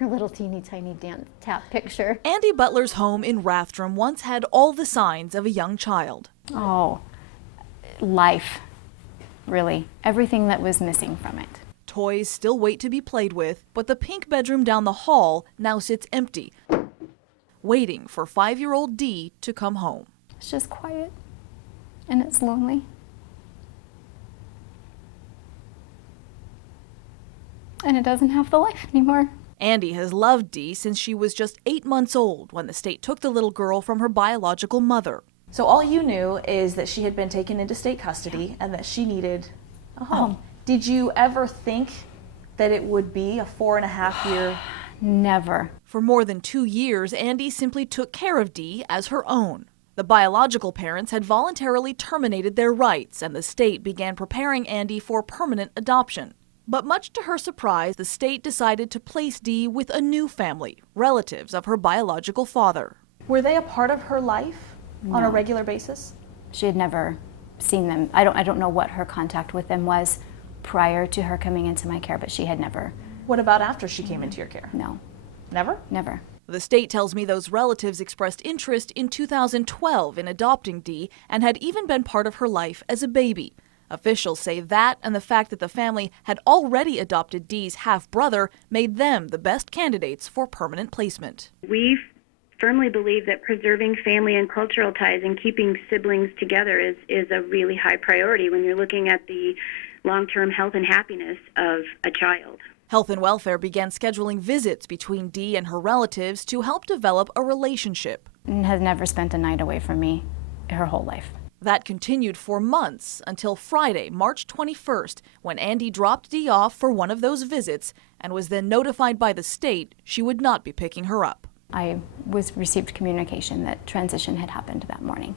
Your little teeny tiny dance tap picture. Andy Butler's home in Rathdrum once had all the signs of a young child. Oh, life, really. Everything that was missing from it. Toys still wait to be played with, but the pink bedroom down the hall now sits empty, waiting for 5-year-old Dee to come home. It's just quiet, and it's lonely. And it doesn't have the life anymore. Andy has loved Dee since she was just 8 months old when the state took the little girl from her biological mother. So all you knew is that she had been taken into state custody and that she needed a home. Did you ever think that it would be a 4.5-year? Never. For more than 2 years, Andy simply took care of Dee as her own. The biological parents had voluntarily terminated their rights, and the state began preparing Andy for permanent adoption. But much to her surprise, the state decided to place Dee with a new family, relatives of her biological father. Were they a part of her life on a regular basis? She had never seen them. I don't know what her contact with them was prior to her coming into my care, but she had never. What about after she came into your care? No. Never? Never. The state tells me those relatives expressed interest in 2012 in adopting Dee and had even been part of her life as a baby. Officials say that and the fact that the family had already adopted Dee's half-brother made them the best candidates for permanent placement. We firmly believe that preserving family and cultural ties and keeping siblings together is a really high priority when you're looking at the long-term health and happiness of a child. Health and Welfare began scheduling visits between Dee and her relatives to help develop a relationship. And has never spent a night away from me her whole life. That continued for months until Friday, March 21st, when Andy dropped Dee off for one of those visits and was then notified by the state she would not be picking her up. I received communication that transition had happened that morning,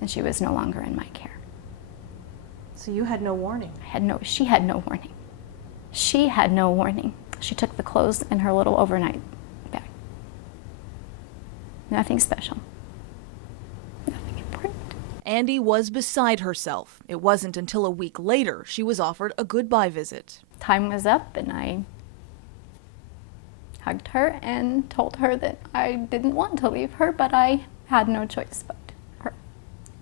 and she was no longer in my care. So you had no warning? She had no warning. She had no warning. She took the clothes in her little overnight bag. Nothing special. Nothing important. Andy was beside herself. It wasn't until a week later she was offered a goodbye visit. Time was up, and I hugged her and told her that I didn't want to leave her, but I had no choice but her.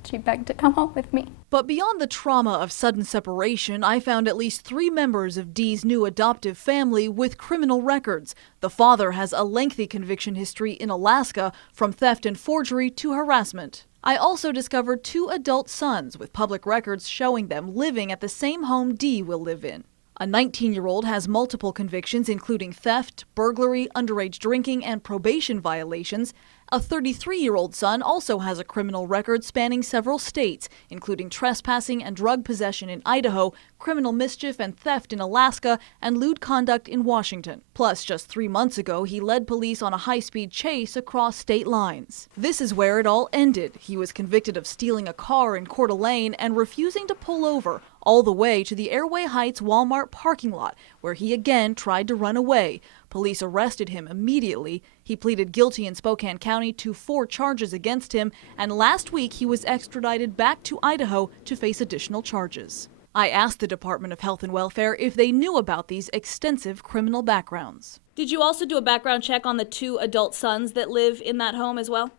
She begged to come home with me. But beyond the trauma of sudden separation, I found at least 3 members of Dee's new adoptive family with criminal records. The father has a lengthy conviction history in Alaska, from theft and forgery to harassment. I also discovered 2 adult sons with public records showing them living at the same home Dee will live in. A 19-year-old has multiple convictions, including theft, burglary, underage drinking, and probation violations. A 33-year-old son also has a criminal record spanning several states, including trespassing and drug possession in Idaho, criminal mischief and theft in Alaska, and lewd conduct in Washington. Plus, just 3 months ago, he led police on a high-speed chase across state lines. This is where it all ended. He was convicted of stealing a car in Coeur d'Alene and refusing to pull over, all the way to the Airway Heights Walmart parking lot, where he again tried to run away. Police arrested him immediately. He pleaded guilty in Spokane County to 4 charges against him, and last week he was extradited back to Idaho to face additional charges. I asked the Department of Health and Welfare if they knew about these extensive criminal backgrounds. Did you also do a background check on the 2 adult sons that live in that home as well?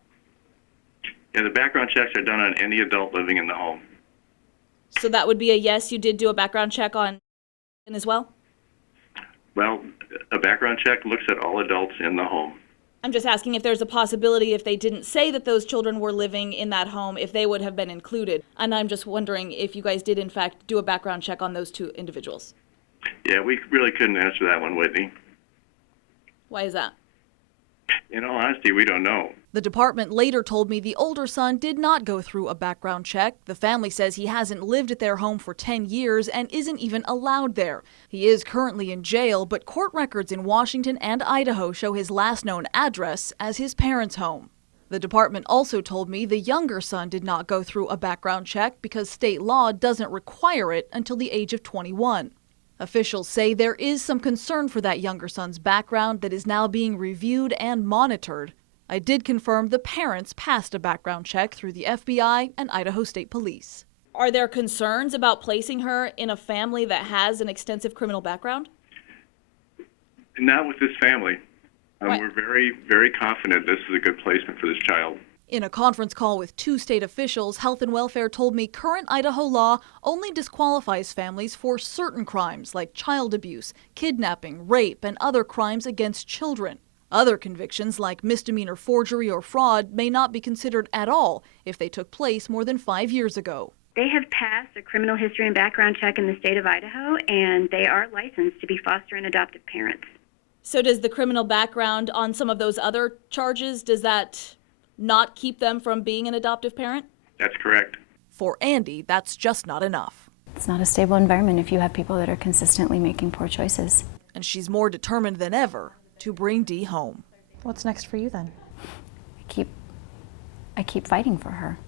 Yeah, the background checks are done on any adult living in the home. So that would be a yes, you did do a background check on as well? Well, a background check looks at all adults in the home. I'm just asking if there's a possibility, if they didn't say that those children were living in that home, if they would have been included. And I'm just wondering if you guys did, in fact, do a background check on those 2 individuals. Yeah, we really couldn't answer that one, Whitney. Why is that? In all honesty, we don't know. The department later told me the older son did not go through a background check. The family says he hasn't lived at their home for 10 years and isn't even allowed there. He is currently in jail, but court records in Washington and Idaho show his last known address as his parents' home. The department also told me the younger son did not go through a background check because state law doesn't require it until the age of 21. Officials say there is some concern for that younger son's background that is now being reviewed and monitored. I did confirm the parents passed a background check through the FBI and Idaho State Police. Are there concerns about placing her in a family that has an extensive criminal background? Not with this family. What? We're very, very confident this is a good placement for this child. In a conference call with 2 state officials, Health and Welfare told me current Idaho law only disqualifies families for certain crimes like child abuse, kidnapping, rape, and other crimes against children. Other convictions like misdemeanor forgery or fraud may not be considered at all if they took place more than 5 years ago. They have passed a criminal history and background check in the state of Idaho, and they are licensed to be foster and adoptive parents. So does the criminal background on some of those other charges, does that not keep them from being an adoptive parent? That's correct. For Andy, that's just not enough. It's not a stable environment if you have people that are consistently making poor choices. And she's more determined than ever to bring Dee home. What's next for you then? I keep fighting for her.